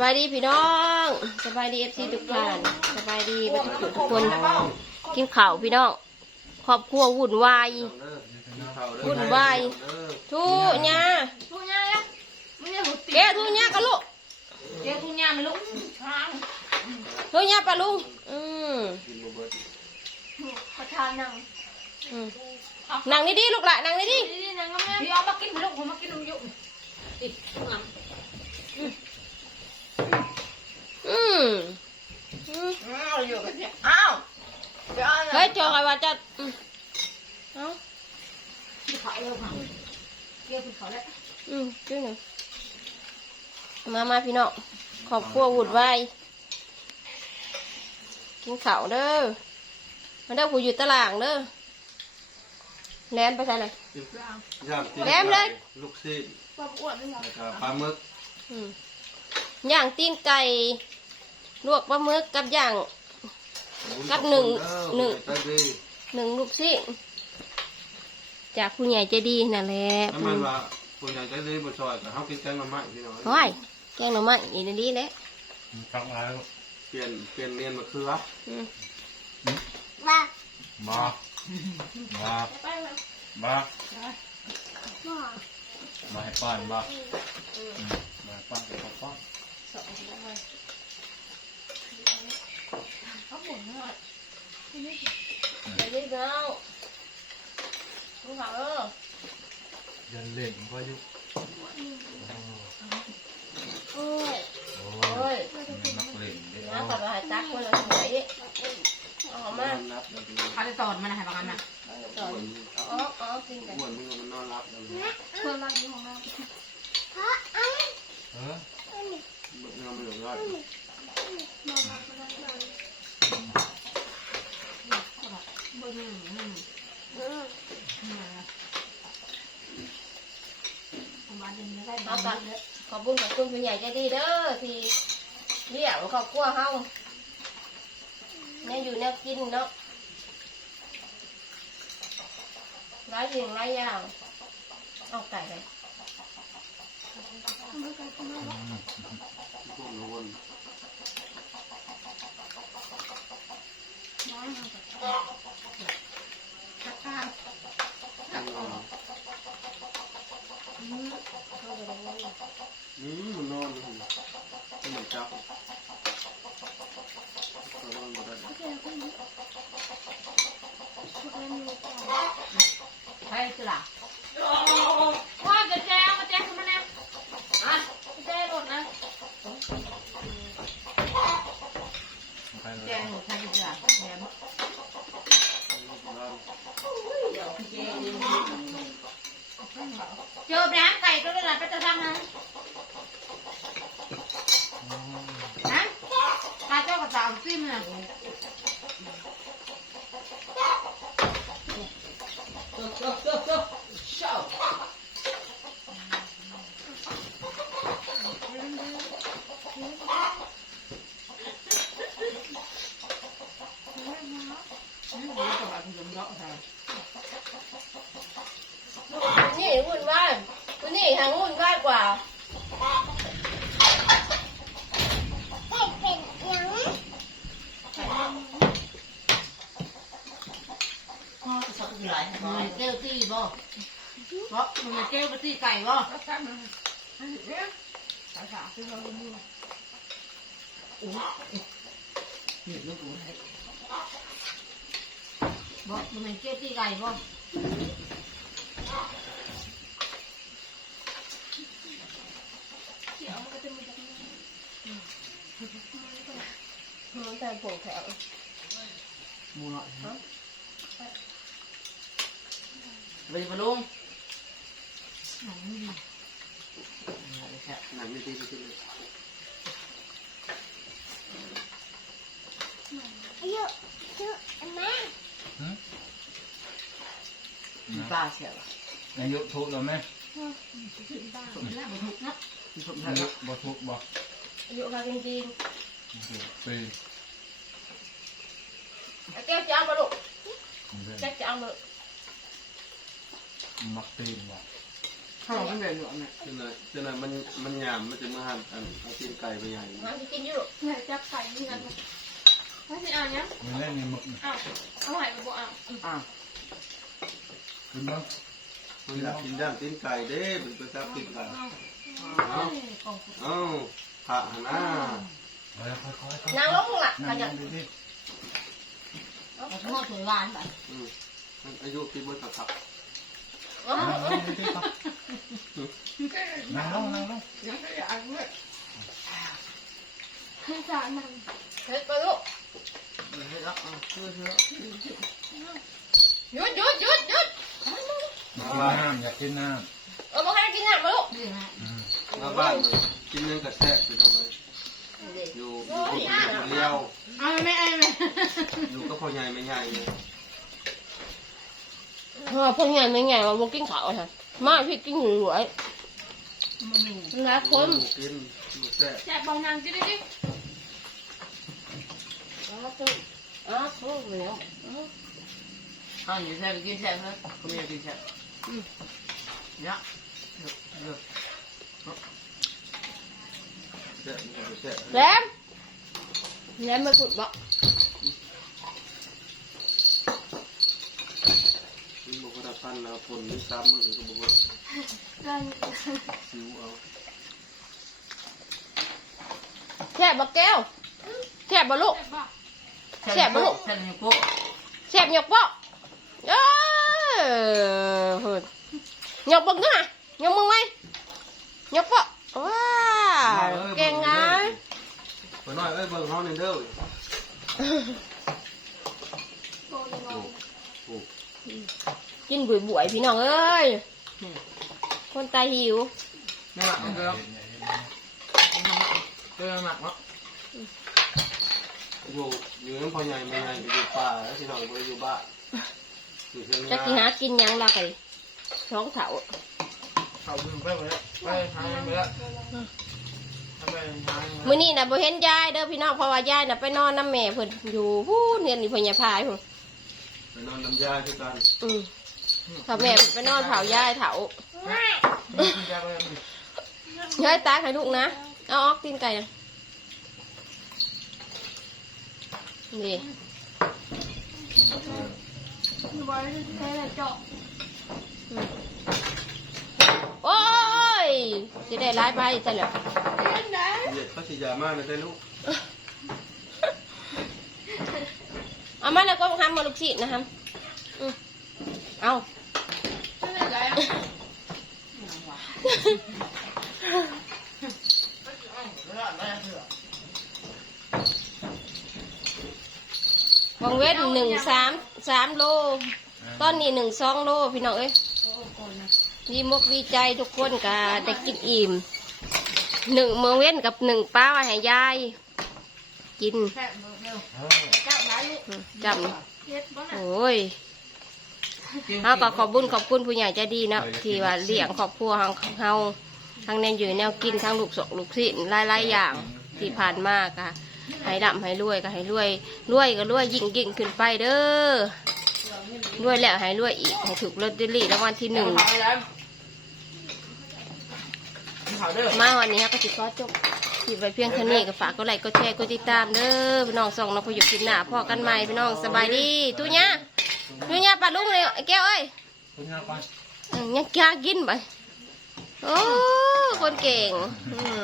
บายดีพี่น้องสบายดีเอฟซีทุกท่านสบายดีทุกทุกคนกินข้าวพี่น้องครอบครัววุ่นวายวุ่นวายทุญ่าทุกอย่างเลยไม่ใช่หัวตีแกทุญ่ากันลูกเจ้าทุกอย่างมันลุกทางทุญ่าปะลุงอืมประธานนั่งอืมนั่งดีๆลูกหละนั่งดีนี่นี่นั่งก็แม่พี่เอามากินลูกผมมากินนมยุ่งอีกงาม ๆ อืมอืมอ้าวอยู่กันเนี่ยอ้าวเดี๋ยวเฮ้ยจอใครว่าจะอืมเอ้าเขาเร็วค่ะเกี่ยวกับเขาแล้วอืมจุ้ยหนึ่งมามาพี่น้องครอบครัววุ่นวายกินข้าวเด้อมาเด้อผู้อยู่ตารางเด้อแลนไปใส่หน่อยย่างตีนแหลมเลยลูกซีนความอ้วนนี่เหรอแล้วก็ปลาหมึกอืมย่างตีนไก่ ลวกปลาหมึกกับย่าง กับหนึ่งหนึ่งตาดีหนึ่งลูกซิ่งจากผู้ใหญ่ใจดีนั่นแหละน้ำมันว่าคนใหญ่ใจดีบ่ซอยก็เฮากินแกงมาใหม่พี่น้องโอ้ยแกงหน่อไม้อีนี่ดีแหละตักมาแล้วเปลี่ยนเปลี่ยนเรียนมะเขืออืมมามามามามาให้ป้อนมามาให้ป้อนให้ป้อน เขาบ่นว่าใจดีเนาะลูกเขาเออยันเล่นก็ยุโอ้ยโอ้โอ้ยนักเล่นเด้น้าขับมาหายตักคนละสวยเอามารับแล้วพี่เขาจะตอดมันให้ประกันนะต่ออ๋ออ๋อกินกันอ้วนมึงมันนอนรับแล้วเพื่อนรักอยู่ของเรา เออ มึกงามไม่หลงรอด เบอร์หนึ่งหนึ่งผมมาเดินได้ เอา บ้า ตั น ก เลย ขอบคุณขอบคุณ ผู้ใหญ่ใจดีเด้อที่เลี้ยงครอบครัวเฮาเนี่ยอยู่เนี่ยกินเนาะหลายสิ่งหลายอย่างเอาไก่ไปพวกนวน อืมมันนอนอยู่มันเหมือนจับเขานอนบ่ได้ ใครจะ ล่ะว่าจะแจ้งมาแจ้งคุณมาแน่อะแจ้งหมดนะใครเลแจ้งหมดล่ะแจ้งนอนเจอน้ำไก่ก็เลยล่ะไปจะทำนะฮะปลาเจ้ากระต่ายซิมน่ะ นี่วุ่นวายตัวนี้ทางวุ่นวายกว่า พ่อจะสอนกี่ไรมันเกลียวตีบ่เพราะมันเกลียวตีไก่บ่บ่มันเกลียวตีไก่บ่มันแต่ผงแข็งมูหน่อย ไปมาลุงหนังไม่ดีไม่ดีเลยปลาเสียบนายกทุกแล้วไหมสมแล้วมันถูกนะสมนาแล้ยวกบ่ทุกบ่อายุค่ะจริงปีๆไอ้แก้วจะเอามาลูกแจ็คจะเอามา มักตีนบ่เข้าวมันแบบหลวงเนี่ยเจ้าหน่อยเจ้าหน่อยมันมันหยามมันจะมาหั่นอันเอาตีนไก่ไปใหญ่มาสิกินอยู่ลูกแม่จับไก่นี่กันถ้าสิอ่านยังมันเล่นในหมึกอ้าวเอาใหม่บ่อ้าวอ้าวคุณเนาะมันอยากกินย่างตีนไก่เด้เป็นไปซับตีนไก่อ้าวเอ้าผ่าหนนะเอาละค่อยๆนางลงล่ะนั่ขงยันดูดิเอาหม้อถึงร้านไปอืมมันอายุที่บนตะขับอ๋อนั่งลงดูดิครับ นั่งลงนั่งลงยังไม่อยากเลยให้จานั่งเฮ็ดไปลูกเฮ้ยแล้วอะคือเถอหยุดหยุดหยุดหยุดน้ำอยากกินน้ำเออบ่ให้กินน้ำมาลูกนี่ฮะอืมหน้าบ้านเลยกินเนื้อกระแทะไปทำไมอยู่อยู่คนเดียวเอาไม่ไอ้แม่อยู่ก็พอใหญ่ไม่ใหญ่เลย เออพวกใหญ่ไม่ใหญ่ว่าบ่กินข้าวค่ะมาพี่กินอยู่หวยมันมีหลายคนหมูกินหมูแซ่บแซ่บบางนางจิดิดิอ๋อคืออ๋อคือแล้วอ่านี่แซ่บกินแซ่บเลยก็ไม่กินแซ่บอืมเนี่ยเดี๋ยวเดี๋ยวแซ่บมันก็แซ่บ แหลมแหลมมาสุดบ่ กินบอกว่า พันแล้วผลนี่สามมื้อก็บอกว่าซิวเอาแซ่บบ่แก้วแซ่บบ่ลูกแซ่บบ่ลูกแซ่บนี่โป๊ะแซ่บหยกบ่เออเฮ้ยหยกบ่งะหยกมึงไหมหยกบ่ว้าวเก่งนะไปหน่อยเอ้ยเบิ่งเฮาในเด้อโอ้โห กินบุ๋ยบุ๋ยๆพี่น้องเอ้ย คนตายหิวไม่หมักไม่เกลือเกลือหมักเนาะอยู่อยู่น้ำพอใหญ่ไม่ใหญ่อยู่ป่าแล้วที่น้องไปอยู่บ้านอยู่เชียงจะรายกินหากินหยังละไก่ท้องเถาเขาดึงไปหมดแล้วไปหาไปแล้วไปหามื้อนี้น่ะบ่เห็นยายเด้อพี่น้องเพราะว่ายายน่ะไปนอนน้ำแม่เพิ่นอยู่ฮู้เนี่ยนี่เพิ่นอย่าพายพุ่นไปนอนน้ำยาด้วยกันอืม ถ้าแม่เพิ่นไปนอนเผายายเถาคุณจะไปยายตากให้ลูกนะ เอาออกตีนไก่น่ะนี่โอ้ยสิได้ร้ายไปซะแล้วเหยียดเขาฉีดยามากเลยได้ลูกเอามาแล้วก็ทำมาลูกศิษย์นะครับอืมเอาวังเว้นหนึ่ง สามสามโล ตอนนี้หนึ่งสองโลพี่น้องเอ้ยดีมกดีใจทุกคนก็ได้กินอิ่มหนึ่งเมืองเว้นกับหนึ่งป้าไว้ให้ยาย กินแค่เร็วเออจับไหนอืมจำเฮ็ดบ้างโอ้ยเอาก็ขอบบุญขอบคุณผู้ใหญ่ใจดีเนาะที่ว่าเลี้ยงครอบครัวของเฮาทั้งแนวอยู่แนวกินทั้งลูกศกลูกศิษย์หลายๆอย่างที่ผ่านมากะ ให้ดำให้รวยก็ให้รวยรวยก็รวยยิ่งยิ่งขึ้นไปเด้อรวยแล้วให้รวยอีกให้ถูกลอตเตอรี่รางวัลที่หนึ่งเขาเด้อมาวันนี้ก็ติดก็จบที่ไปเพียงแค่นี้ก็ฝากกดไลค์กดแชร์กดติดตามเด้อพี่น้องส่องน้องพยุกกินหน้าพ่อกันใหม่พี่น้องสบายดีตุ้ยเนี่ยตุ้ยเนี่ยปัดลุงเลยไอ้แก้วเอ้ยคุณงาไป Ừ, ยังกล้ากินไปโอ้คนเก่งอืม